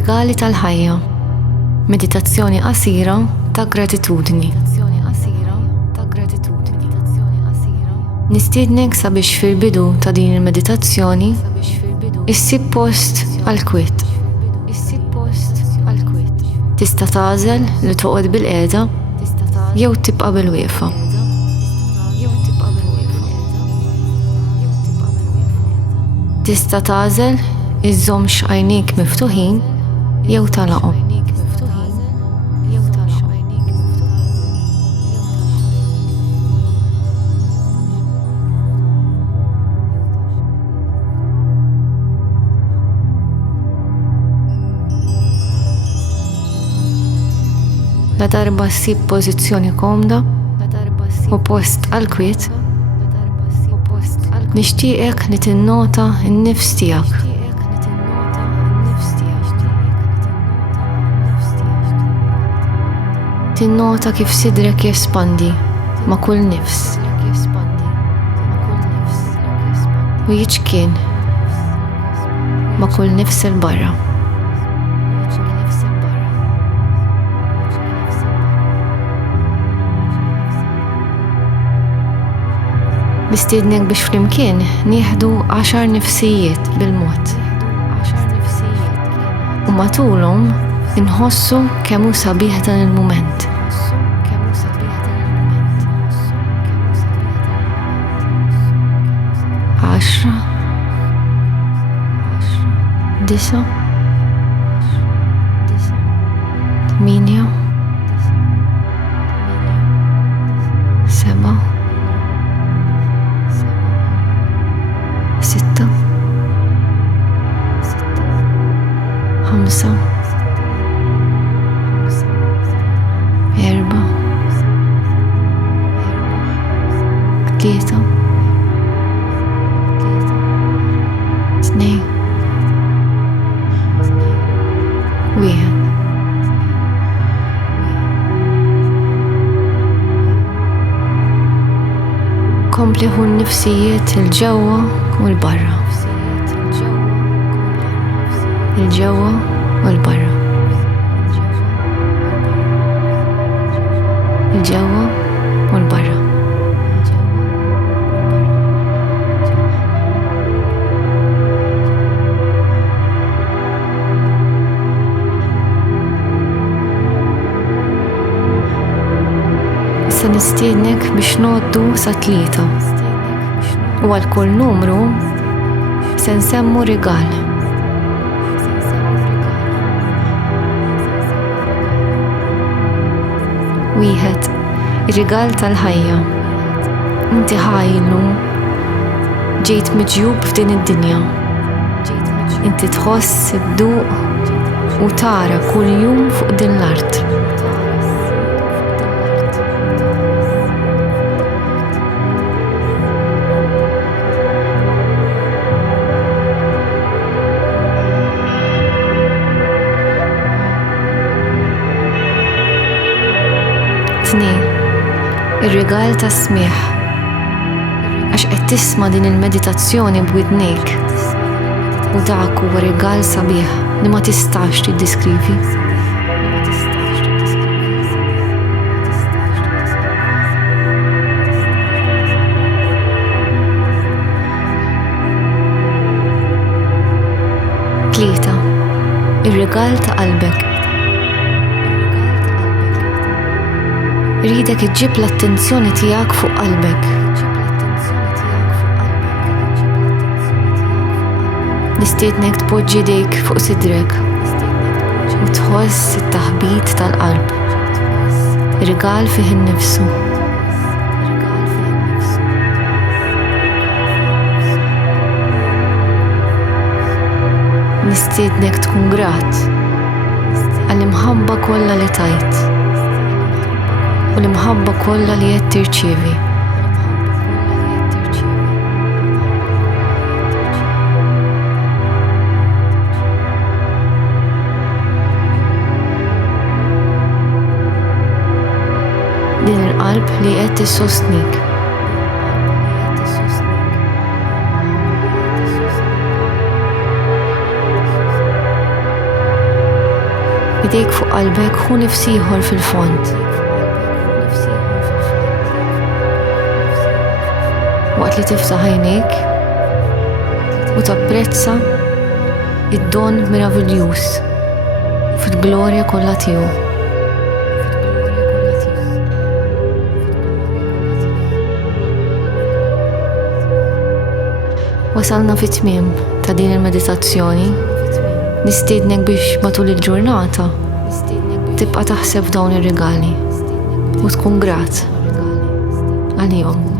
Ir-rigali tal-ħajja. Meditazzjoni qasira ta' gratitudni. Nistiednek sabiex fil-bidu ta' din il-meditazzjoni issib post għall-kwiet. Tista' tagħżel li toqgħod bil-qiegħda jew tibqa' bil-wieqfa. Tista' tagħżel iżżomm għajnejk miftuħin jew tagħlaqhom. La darba ssib pożizzjoni komda u post għall-kwiet, nixtieqek li tinnota n-nifs tiegħek. Tinnota kif sidrek jespandi ma' kull nifs. U jiġkien ma' kull nifs il-barra. Nistiednek biex flimkien nieħdu 10 nifsijiet bil-mod. U matulhom inħossu kemm hu sabiħ dan il-mument. 10 9 8 7 6 5 4 3 2 1. Kompli hu n-nifsijiet il-ġewwa u l-barra. Il-ġewwa u l-barra. Il-ġewwa u l-barra. Issa nistiednek biex noddu sa 3. U għal kull numru se nsemmu rigal. Wieħed, ir-rigal tal-ħajja. Inti ħajlu ġejt miġjub f'din id-dinja. Inti tħoss id-duq u tara kull jum fuq din l-art. Ir-rigal tas-smieħ. Għax qed tisma' din il-meditazzjoni b'widnejk. U dak huwa rigal sabiħ li ma tistax tiddeskrivi. Tlieta. Ir-rigal ta' qalbek. Ridek iġġib l-attenzjoni tiegħek fuq qalbek. Nistiednek tpoġġi jdejk fuq sidrek u tħoss it-taħbit tal-qalb. Rigal fih innifsu. Nistiednek tkun grat għall-imħabba kollha li tajt. U l-imħabba kollha li qed tirċievi. Din il-qalb li qed tissostnik. idejk fuq qalbek hu nifsi ieħor fil-fond. Waqt li tiftaħ għajnejk u tapprezza id-don meravigliuż fil-glorja kollha tiegħu. Wasalna fit-tmiem ta' din il-meditazzjoni. Nistiednek biex matul il-ġurnata tibqa' taħseb dawn ir-rigali u tkun grat għalihom.